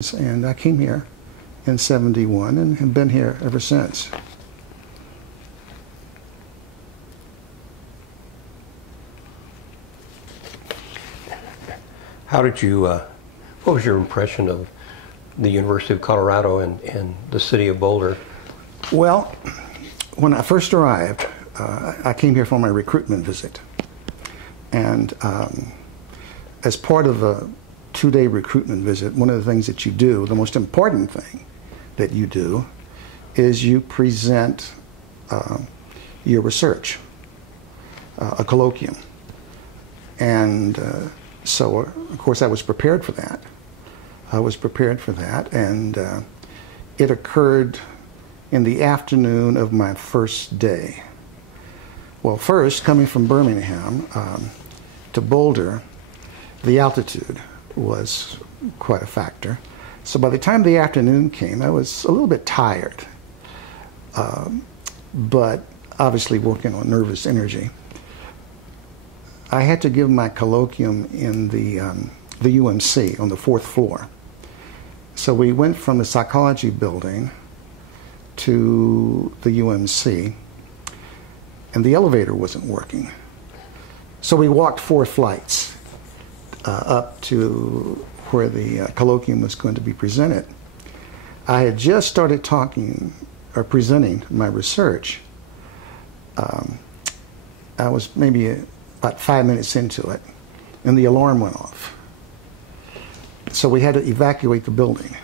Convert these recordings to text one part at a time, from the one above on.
And I came here in '71 and have been here ever since. How did you, what was your impression of the University of Colorado and the city of Boulder? Well, when I first arrived, I came here for my recruitment visit. And as part of a two-day recruitment visit, one of the things that you do, the most important thing that you do, is you present your research, a colloquium. And so, of course, I was prepared for that. And it occurred in the afternoon of my first day. Well, first, coming from Birmingham to Boulder, the altitude was quite a factor. So by the time the afternoon came, I was a little bit tired, but obviously working on nervous energy. I had to give my colloquium in the UMC on the 4th floor. So we went from the psychology building to the UMC, and the elevator wasn't working. So we walked 4 flights up to where the colloquium was going to be presented. I had just started talking or presenting my research. I was maybe about 5 minutes into it, and the alarm went off. So we had to evacuate the building.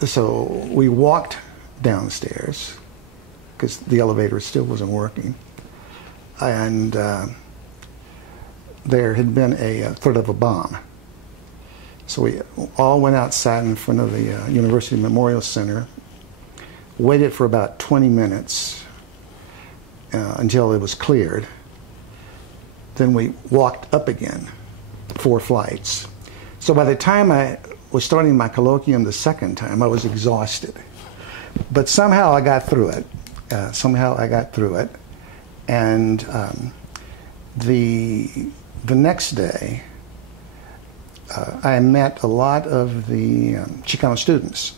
So we walked downstairs because the elevator still wasn't working, and there had been a threat of a bomb. So we all went outside in front of the University Memorial Center, waited for about 20 minutes until it was cleared. Then we walked up again, 4 flights. So by the time I was starting my colloquium the second time, I was exhausted. But somehow I got through it. And the next day, I met a lot of the Chicano students.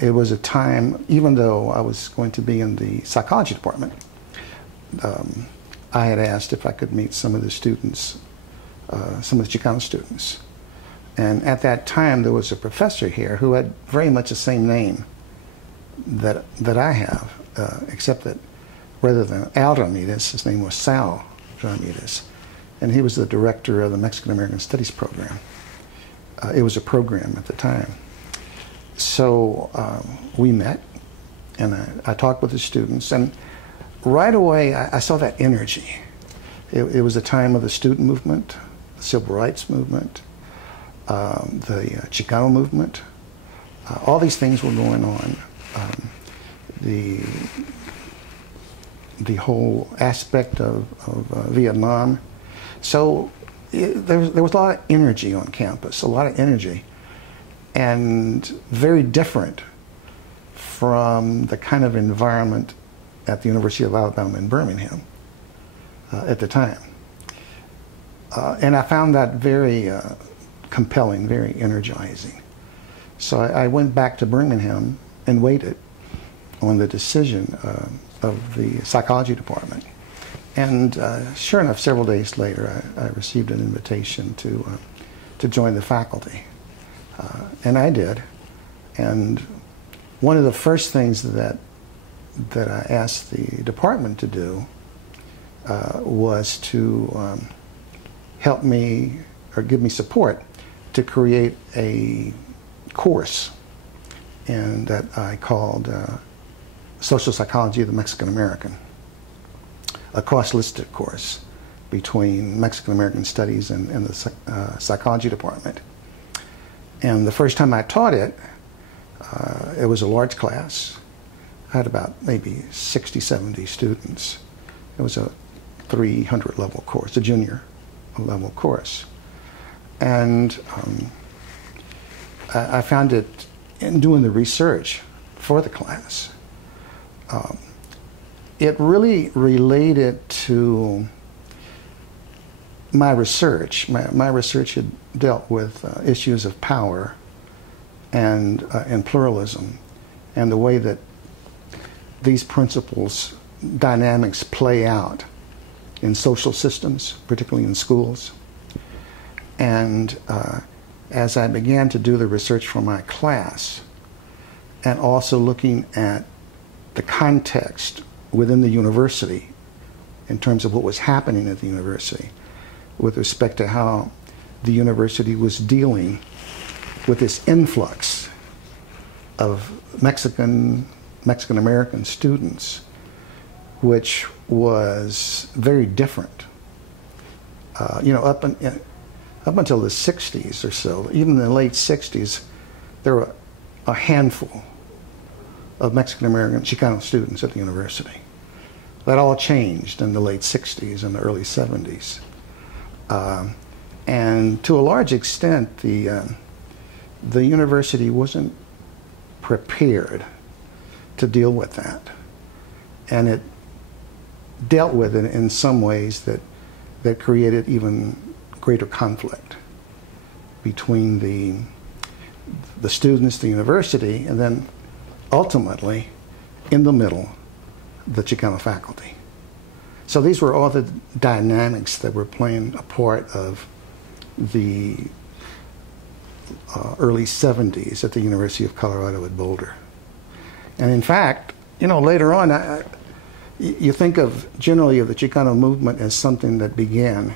It was a time, even though I was going to be in the psychology department, I had asked if I could meet some of the students, some of the Chicano students. And at that time, there was a professor here who had very much the same name that I have, except that rather than Al Ramirez, his name was Sal Ramirez. And he was the director of the Mexican American Studies program. It was a program at the time. So we met, and I talked with the students, and right away I saw that energy. It was a time of the student movement, the civil rights movement, the Chicano movement. All these things were going on. The whole aspect of Vietnam. So there was a lot of energy on campus, a lot of energy, and very different from the kind of environment at the University of Alabama in Birmingham at the time. And I found that very compelling, very energizing. So I went back to Birmingham and waited on the decision of the psychology department. And sure enough, several days later, I received an invitation to join the faculty. And I did. And one of the first things that I asked the department to do was to help me or give me support to create a course, and that I called Social Psychology of the Mexican American, a cross-listed course between Mexican American Studies and the psychology department. And the first time I taught it, it was a large class. I had about maybe 60, 70 students. It was a 300 level course, a junior level course. And I found it, in doing the research for the class, it really related to my research had dealt with issues of power and pluralism, and the way that these principles, dynamics play out in social systems, particularly in schools. And as I began to do the research for my class, and also looking at the context within the university in terms of what was happening at the university with respect to how the university was dealing with this influx of Mexican-American students, which was very different. Up until the 60s or so, even in the late 60s, there were a handful of Mexican-American Chicano students at the university. That all changed in the late 60s and the early 70s. And to a large extent, the university wasn't prepared to deal with that. And it dealt with it in some ways that created even greater conflict between the students, the university, and then ultimately, in the middle, the Chicano faculty. So these were all the dynamics that were playing a part of the early 70s at the University of Colorado at Boulder. And in fact, later on, you think generally of the Chicano movement as something that began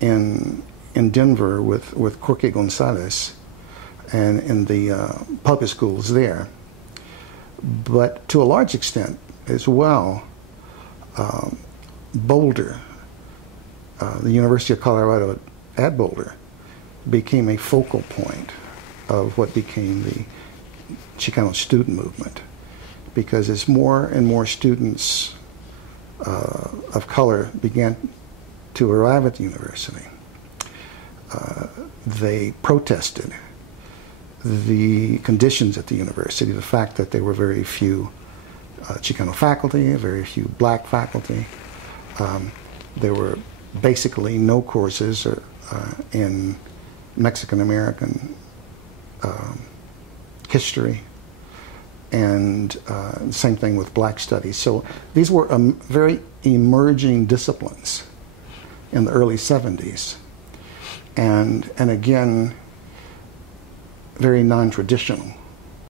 in Denver with Jorge Gonzalez and in the public schools there. But to a large extent as well, Boulder, the University of Colorado at Boulder, became a focal point of what became the Chicano student movement, because as more and more students of color began to arrive at the university, they protested the conditions at the university, the fact that there were very few Chicano faculty, very few black faculty. There were basically no courses in Mexican-American history, and the same thing with black studies. So these were very emerging disciplines in the early 70s, and again, very non-traditional.